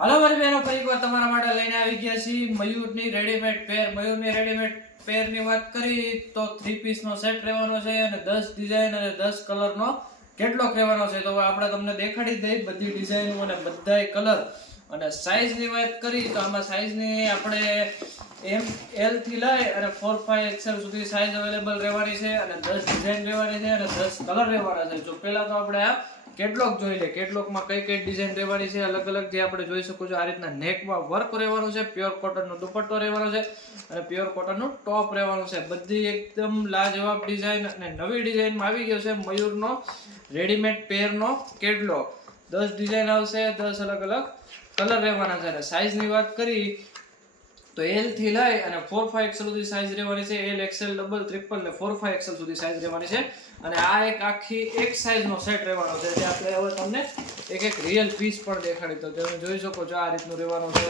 હાલો મારી બહેનો, ફરી એકવાર તમારા માટે લઈને આવી ગયા છીએ મયુરની રેડીમેડ પેર. મયુરની રેડીમેડ પેરની વાત કરી તો 3 પીસનો સેટ રહેવાનો છે અને 10 ડિઝાઇન અને 10 કલરનો કેટલોક રહેવાનો છે. તો આપણે તમને દેખાડી દઈએ બધી ડિઝાઇનો અને બધાય કલર. અને સાઈઝની વાત કરી તો આમાં સાઈઝની આપણે L થી લઈ અને 4-5 XL સુધી સાઈઝ અવેલેબલ રહેવાની છે અને 10 ડિઝાઇન રહેવાની છે અને 10 કલર રહેવાના છે. જો પહેલા તો આપણે આ કેટલોક જોઈ લે. કેટલોકમાં કઈ કઈ ડિઝાઇન રહેવાની છે અલગ અલગ જે આપણે જોઈ શકો છો. આ રીતના નેકમાં વર્ક રહેવાનું છે, પ્યોર કોટનનો દુપટ્ટો રહેવાનો છે અને પ્યોર કોટનનું ટોપ રહેવાનું છે. બધી એકદમ લાજવાબ ડિઝાઇન અને નવી ડિઝાઇનમાં આવી ગયો છે મયુરનો રેડીમેડ પેરનો કેટલોક. 10 ડિઝાઇન આવશે, 10 અલગ અલગ કલર રહેવાના છે. અને સાઈઝની વાત કરી તો L થી લઈ અને 4-5 XL સુધી સાઈઝ રહેવાની છે. L, XL, ડબલ, ટ્રિપલ ને 4-5 XL સુધી સાઈઝ રહેવાની છે. અને આ એક આખી એક સાઈઝનો સેટ રહેવાનો છે. જે આપણે હવે તમને એક એક રિયલ પીસ પણ દેખાડી તો તમે જોઈ શકો છો. આ રીતનું રહેવાનું છે,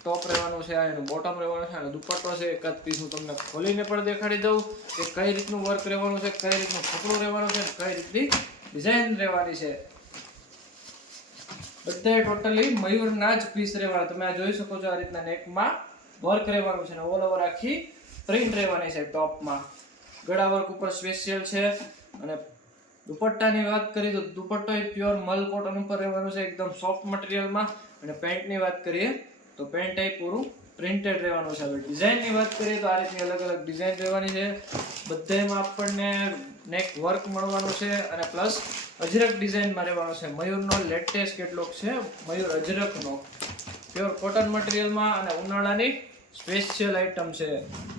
ટોપ રહેવાનું છે, આ એનું બોટમ રહેવાનું છે અને દુપટ્ટો છે. એક જ પીસ હું તમને ખોલીને પણ દેખાડી દઉં કે કઈ રીતનું વર્ક રહેવાનું છે, કઈ રીતનું કપડું રહેવાનું છે, કઈ રીતની ડિઝાઇન રહેવાની છે. બધા ટોટલી મયુરના જ પીસ રહેવાના. તમે આ જોઈ શકો છો. આ રીતના નેકમાં વર્ક રહેવાનું છે અને ઓલ ઓવર આખી પ્રિન્ટ રહેવાની છે. ટોપમાં ગળા વર્ક ઉપર સ્પેશિયલ છે. અને દુપટ્ટાની વાત કરીએ તો દુપટ્ટો એ પ્યોર મલ કોટન ઉપર રહેવાનું છે, એકદમ સોફ્ટ મટીરિયલમાં. અને પેન્ટની વાત કરીએ તો પેન્ટ એ પૂરું પ્રિન્ટેડ રહેવાનું છે. હવે ડિઝાઇનની વાત કરીએ તો આ રીતની અલગ અલગ ડિઝાઇન રહેવાની છે. બધામાં આપણને નેક વર્ક મળવાનું છે અને પ્લસ અજરક ડિઝાઇનમાં રહેવાનું છે. મયુરનો લેટેસ્ટ કેટલોક છે, મયુર અજરકનો પ્યોર કોટન મટીરિયલમાં અને ઉનાળાની સ્પેશિયલ આઇટમ છે.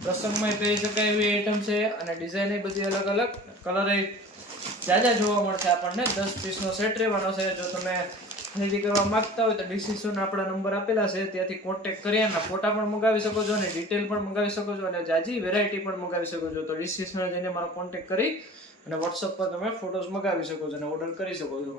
પ્રસંગમાં પહેરી શકાય એવી આઇટમ છે અને ડિઝાઇન એ બધી અલગ અલગ, કલર એ જાજા જોવા મળશે. આપણને 10 પીસનો સેટ રહેવાનો છે. જો તમે ખરીદી કરવા માંગતા હોય તો ડિસ્ક્રિપ્શન આપણા નંબર આપેલા છે, ત્યાંથી કોન્ટેક્ટ કરી અને ફોટા પણ મંગાવી શકો છો અને ડિટેલ પણ મંગાવી શકો છો અને જાજી વેરાયટી પણ મંગાવી શકો છો. તો ડિસ્ક્રિપ્શનમાં જઈને મારો કોન્ટેક્ટ કરી અને WhatsApp પર તમે ફોટોઝ મંગાવી શકો છો અને ઓર્ડર કરી શકો છો.